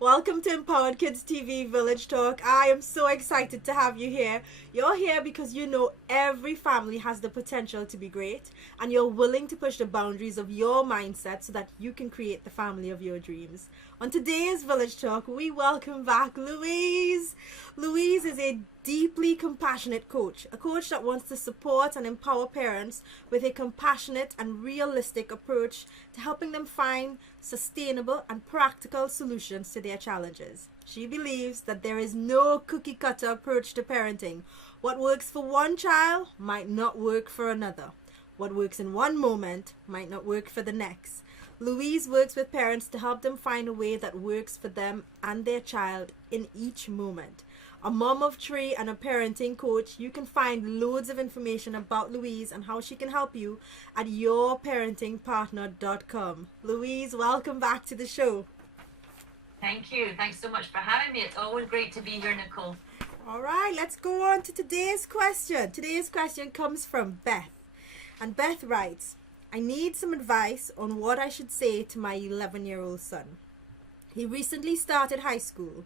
Welcome to Empowered Kids TV Village Talk. I am so excited to have you here. You're here because you know every family has the potential to be great, and you're willing to push the boundaries of your mindset so that you can create the family of your dreams. On today's Village Talk, we welcome back Louise. Louise is a deeply compassionate coach, a coach that wants to support and empower parents with a compassionate and realistic approach to helping them find sustainable and practical solutions to their challenges. She believes that there is no cookie cutter approach to parenting. What works for one child might not work for another. What works in one moment might not work for the next. Louise works with parents to help them find a way that works for them and their child in each moment. A mom of three and a parenting coach, you can find loads of information about Louise and how she can help you at yourparentingpartner.com. Louise, welcome back to the show. Thank you. Thanks so much for having me. It's always great to be here, Nicole. All right, let's go on to today's question. Today's question comes from Beth. And Beth writes, I need some advice on what I should say to my 11-year-old son. He recently started high school.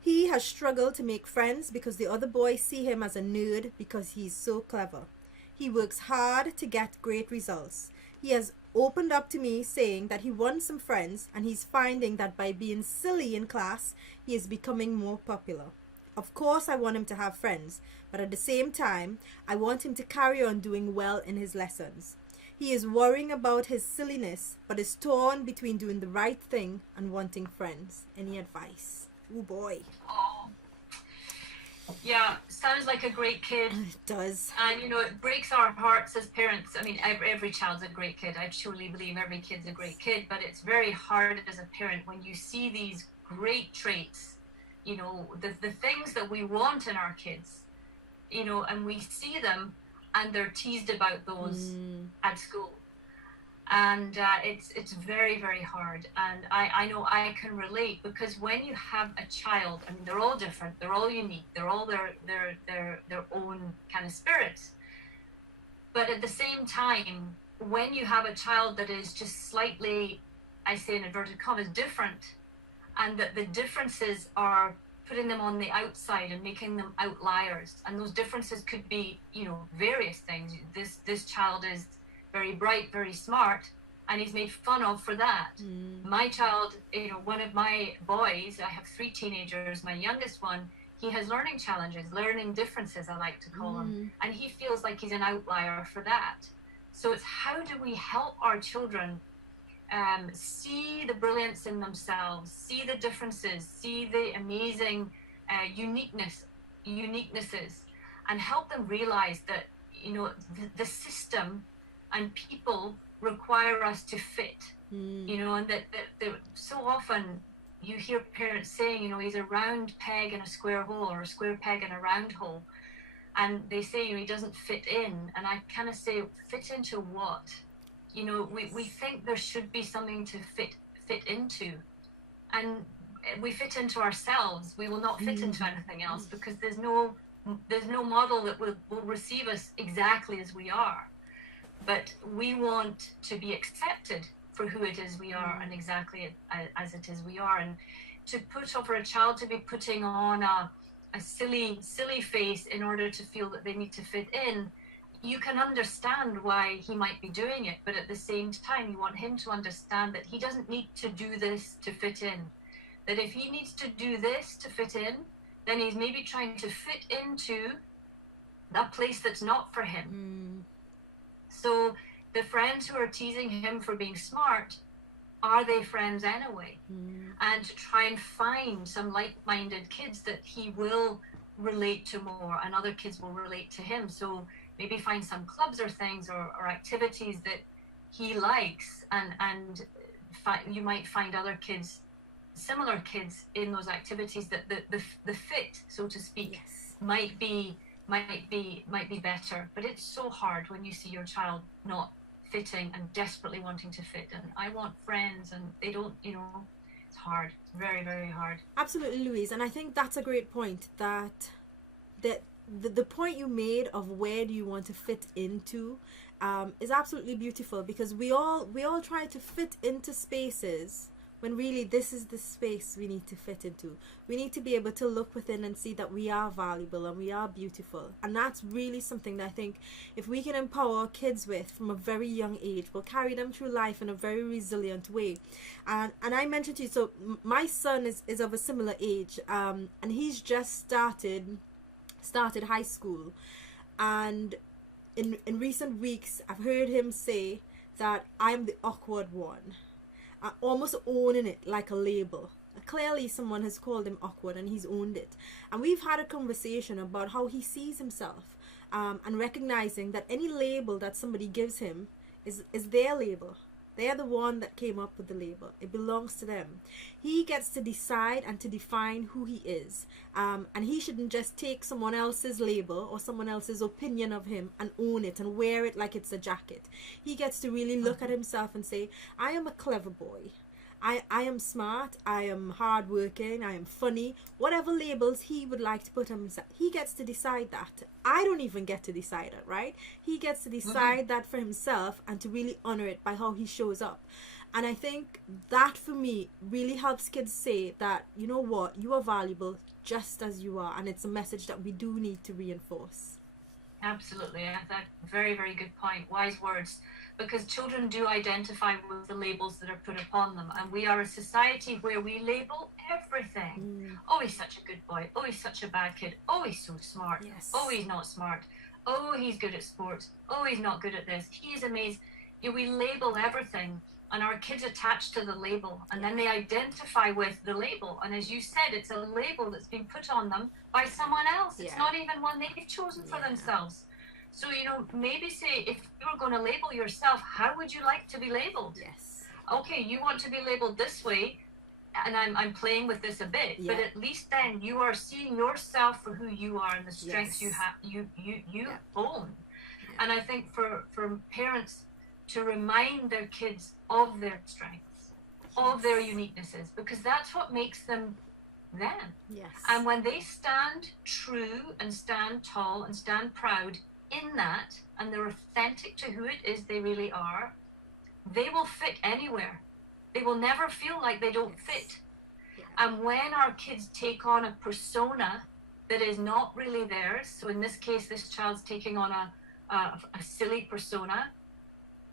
He has struggled to make friends because the other boys see him as a nerd because he's so clever. He works hard to get great results. He has opened up to me saying that he wants some friends and he's finding that by being silly in class, he is becoming more popular. Of course, I want him to have friends, but at the same time, I want him to carry on doing well in his lessons. He is worrying about his silliness, but is torn between doing the right thing and wanting friends. Any advice? Oh boy. Oh, yeah, sounds like a great kid. It does. And, it breaks our hearts as parents. I mean, every child's a great kid. I truly believe every kid's a great kid, but it's very hard as a parent when you see these great traits, the things that we want in our kids, and we see them and they're teased about those at school. And it's very, very hard. And I know I can relate because when you have a child, I mean, they're all different, they're all unique, they're all their own kind of spirits. But at the same time, when you have a child that is just slightly, I say in inverted commas, different, and that the differences are putting them on the outside and making them outliers, and those differences could be, various things. This child is very bright, very smart, and he's made fun of for that. My child, one of my boys, I have 3 teenagers, my youngest one, he has learning challenges, learning differences, I like to call them, and he feels like he's an outlier for that. So it's how do we help our children see the brilliance in themselves, see the differences, see the amazing uniquenesses, and help them realize that, the system and people require us to fit, and that so often you hear parents saying, he's a round peg in a square hole or a square peg in a round hole. And they say, he doesn't fit in. And I kind of say, fit into what? We think there should be something to fit into. And we fit into ourselves. We will not fit into anything else because there's no model that will receive us exactly as we are. But we want to be accepted for who it is we are and exactly as it is we are. And to for a child to be putting on a silly face in order to feel that they need to fit in, you can understand why he might be doing it. But at the same time, you want him to understand that he doesn't need to do this to fit in. That if he needs to do this to fit in, then he's maybe trying to fit into that place that's not for him. So the friends who are teasing him for being smart, are they friends anyway? And to try and find some like-minded kids that he will relate to more and other kids will relate to him. So maybe find some clubs or things or activities that he likes, and you might find other kids, similar kids in those activities that the fit, so to speak, might be better. But it's so hard when you see your child not fitting and desperately wanting to fit, and I want friends and they don't, it's hard. It's very, very hard. Absolutely, Louise. And I think that's a great point, that the point you made of where do you want to fit into is absolutely beautiful, because we all try to fit into spaces when really this is the space we need to fit into. We need to be able to look within and see that we are valuable and we are beautiful. And that's really something that I think if we can empower our kids with from a very young age, will carry them through life in a very resilient way. And I mentioned to you, so my son is of a similar age, and he's just started high school. And in recent weeks, I've heard him say that I'm the awkward one, almost owning it like a label. Clearly someone has called him awkward and he's owned it. And we've had a conversation about how he sees himself, and recognizing that any label that somebody gives him is their label. They're the one that came up with the label. It belongs to them. He gets to decide and to define who he is. And he shouldn't just take someone else's label or someone else's opinion of him and own it and wear it like it's a jacket. He gets to really look at himself and say, I am a clever boy. I am smart, I am hardworking, I am funny, whatever labels he would like to put on himself. He gets to decide that. I don't even get to decide it, right? He gets to decide that for himself and to really honor it by how he shows up. And I think that for me really helps kids say that, you know what, you are valuable just as you are. And it's a message that we do need to reinforce. Absolutely. That's a very, very good point. Wise words. Because children do identify with the labels that are put upon them. And we are a society where we label everything. Oh, he's such a good boy. Oh, he's such a bad kid. Oh, he's so smart. Yes. Oh, he's not smart. Oh, he's good at sports. Oh, he's not good at this. He's amazing. You know, we label everything. And our kids attach to the label. And then they identify with the label. And as you said, it's a label that's been put on them by someone else. It's not even one they've chosen for themselves. So, you know, maybe say, if you were going to label yourself, how would you like to be labeled? Yes. Okay, you want to be labeled this way, and I'm playing with this a bit, but at least then you are seeing yourself for who you are and the strengths you have, you own. And I think for parents to remind their kids of their strengths, of their uniquenesses, because that's what makes them them. Yes. And when they stand true and stand tall and stand proud in that, and they're authentic to who it is they really are, they will fit anywhere. They will never feel like they don't fit. And when our kids take on a persona that is not really theirs, so in this case this child's taking on a silly persona,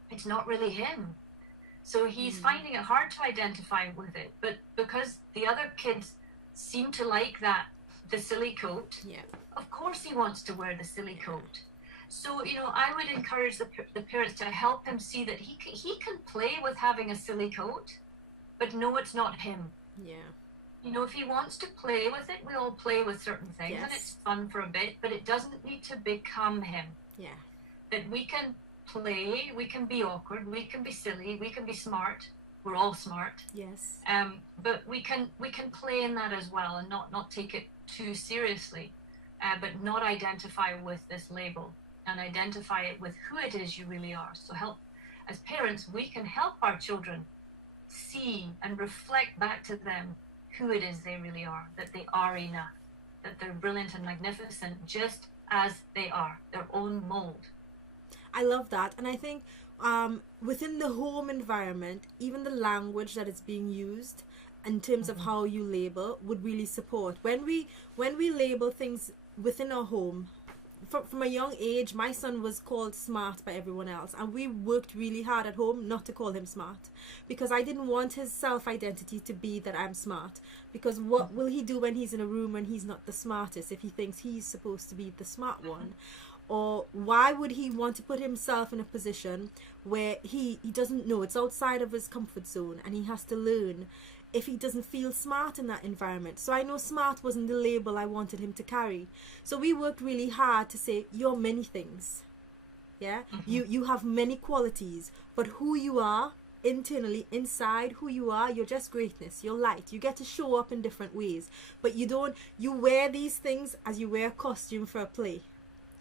it's not really him, so he's finding it hard to identify with it. But because the other kids seem to like the silly coat, of course he wants to wear the silly coat. So, you know, I would encourage the parents to help him see that he can play with having a silly coat, but no, it's not him. Yeah. You know, if he wants to play with it, we all play with certain things, and it's fun for a bit, but it doesn't need to become him. Yeah. That we can play, we can be awkward, we can be silly, we can be smart. We're all smart. Yes. But we can play in that as well, and not take it too seriously, but not identify with this label. And identify it with who it is you really are. So as parents, we can help our children see and reflect back to them who it is they really are, that they are enough, that they're brilliant and magnificent just as they are, their own mold. I love that. And I think within the home environment, even the language that is being used in terms of how you label would really support. When we label things within our home, from a young age, my son was called smart by everyone else, and we worked really hard at home not to call him smart, because I didn't want his self-identity to be that I'm smart. Because what will he do when he's in a room when he's not the smartest, if he thinks he's supposed to be the smart one? Or why would he want to put himself in a position where he doesn't know, it's outside of his comfort zone, and he has to learn if he doesn't feel smart in that environment? So I know smart wasn't the label I wanted him to carry. So we worked really hard to say, you're many things. Yeah? You have many qualities, but who you are internally, inside who you are, you're just greatness, you're light. You get to show up in different ways, but you wear these things as you wear a costume for a play.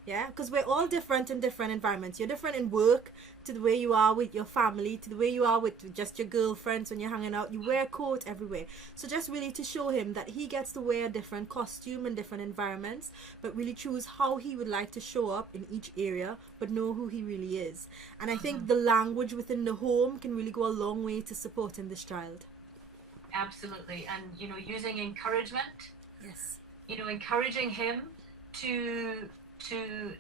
Yeah, because we're all different in different environments. You're different in work to the way you are with your family, to the way you are with just your girlfriends when you're hanging out. You wear a coat everywhere. So just really to show him that he gets to wear a different costume in different environments, but really choose how he would like to show up in each area, but know who he really is. And I think the language within the home can really go a long way to supporting this child. absolutely. And, you know, using encouragement, Yes. you know, encouraging him to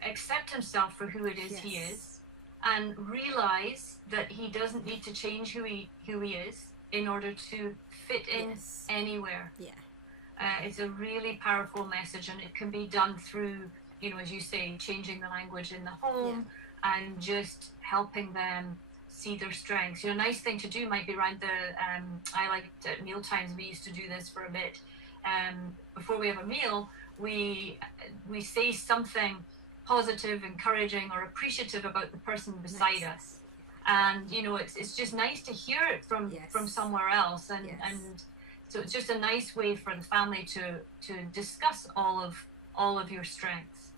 accept himself for who it is he Yes. is, and realize that he doesn't need to change who he is in order to fit in Yes. anywhere. Yeah. It's a really powerful message, and it can be done through, you know, as you say, changing the language in the home, and just helping them see their strengths. You know, a nice thing to do might be around the, I like at meal times, we used to do this for a bit. Before we have a meal, we say something positive, encouraging, or appreciative about the person beside us. And, you know, it's just nice to hear it from somewhere else. And, and so it's just a nice way for the family to discuss all of your strengths.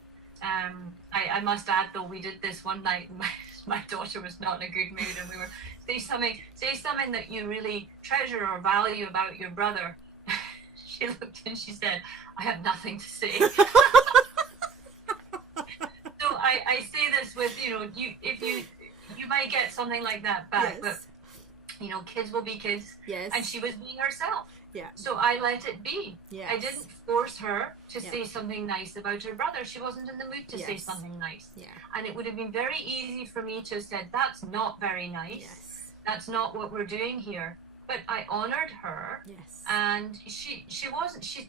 I must add, though, we did this one night. My daughter was not in a good mood, and we were say something that you really treasure or value about your brother. She looked and she said, "I have nothing to say." So I say this with, you know, you might get something like that back, but you know, kids will be kids. Yes. And she was being herself. Yeah. So I let it be. Yes. I didn't force her to say something nice about her brother. She wasn't in the mood to say something nice. Yeah. And it would have been very easy for me to have said, "That's not very nice. Yes. That's not what we're doing here." But I honored her. Yes. And she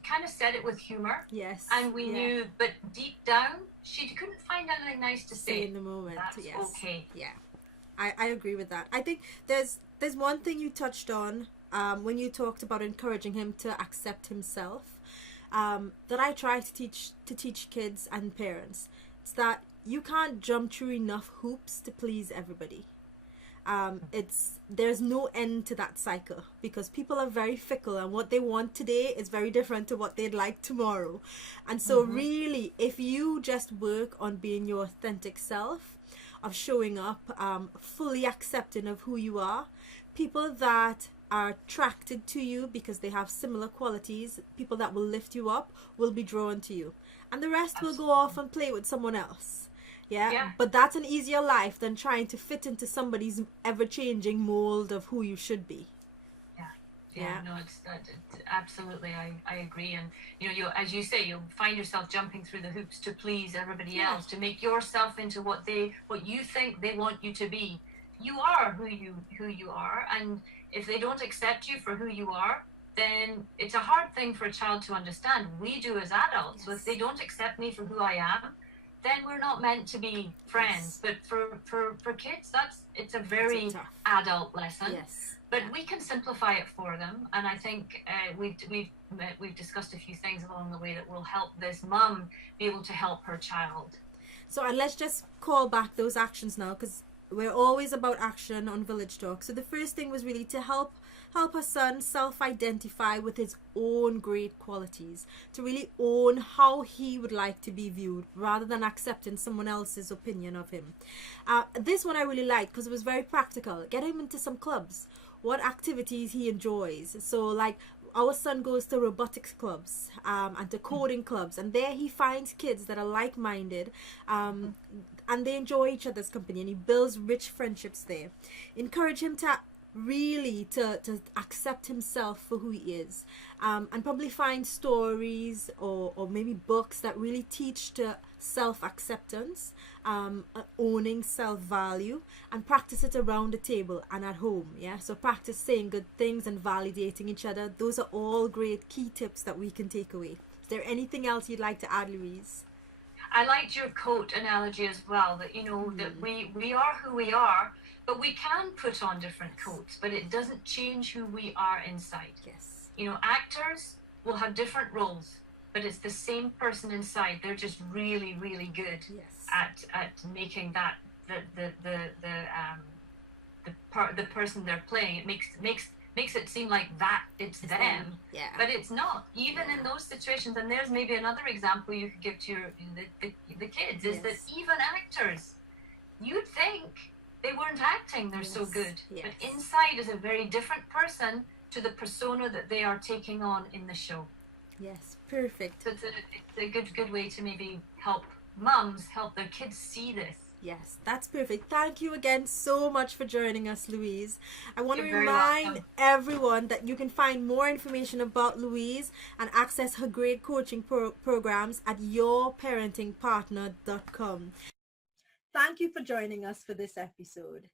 kind of said it with humor. Yes. And we knew, but deep down, she couldn't find anything nice to say in the moment. That's okay. Yeah. I agree with that. I think there's one thing you touched on when you talked about encouraging him to accept himself, that I try to teach kids and parents. It's that you can't jump through enough hoops to please everybody. There's no end to that cycle, because people are very fickle, and what they want today is very different to what they'd like tomorrow. And so really, if you just work on being your authentic self, of showing up, fully accepting of who you are, people that are attracted to you because they have similar qualities, people that will lift you up, will be drawn to you, and the rest will go off and play with someone else. Yeah. But that's an easier life than trying to fit into somebody's ever-changing mold of who you should be. Yeah, no, it's absolutely. I agree, and you know, as you say, you'll find yourself jumping through the hoops to please everybody else, to make yourself into what you think they want you to be. You are who you are, and if they don't accept you for who you are, then it's a hard thing for a child to understand. We do as adults. So if they don't accept me for who I am, then we're not meant to be friends. But for kids, it's a very adult lesson. But we can simplify it for them, and I think we've discussed a few things along the way that will help this mum be able to help her child. So, and let's just call back those actions now, because we're always about action on Village Talk. So the first thing was really to help her son self-identify with his own great qualities, to really own how he would like to be viewed rather than accepting someone else's opinion of him. This one I really liked because it was very practical. Get him into some clubs. What activities he enjoys. So like our son goes to robotics clubs and to coding clubs, and there he finds kids that are like-minded, and they enjoy each other's company, and he builds rich friendships there. Encourage him to really to accept himself for who he is, and probably find stories or maybe books that really teach to self-acceptance, owning self-value, and practice it around the table and at home. So practice saying good things and validating each other. Those are all great key tips that we can take away. Is there anything else you'd like to add, Louise? I liked your coat analogy as well, that that we are who we are, but we can put on different coats, but it doesn't change who we are inside. Actors will have different roles, but it's the same person inside. They're just really, really good at making that the person they're playing. It makes it seem like that it's them, but it's not. Even in those situations, and there's maybe another example you could give to the kids, is that even actors, you'd think they weren't acting, they're so good, but inside is a very different person to the persona that they are taking on in the show. Perfect. So it's a good way to maybe help mums help their kids see this. Yes, that's perfect. Thank you again so much for joining us, Louise. I want to You're very remind welcome. everyone that you can find more information about Louise and access her great coaching programs at yourparentingpartner.com. Thank you for joining us for this episode.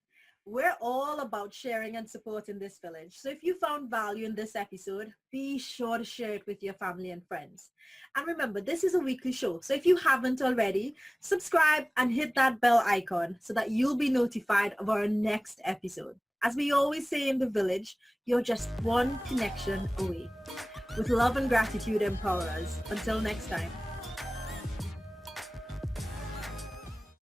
We're all about sharing and supporting this village. So if you found value in this episode, be sure to share it with your family and friends. And remember, this is a weekly show. So if you haven't already, subscribe and hit that bell icon so that you'll be notified of our next episode. As we always say in the village, you're just one connection away. With love and gratitude, empower us. Until next time.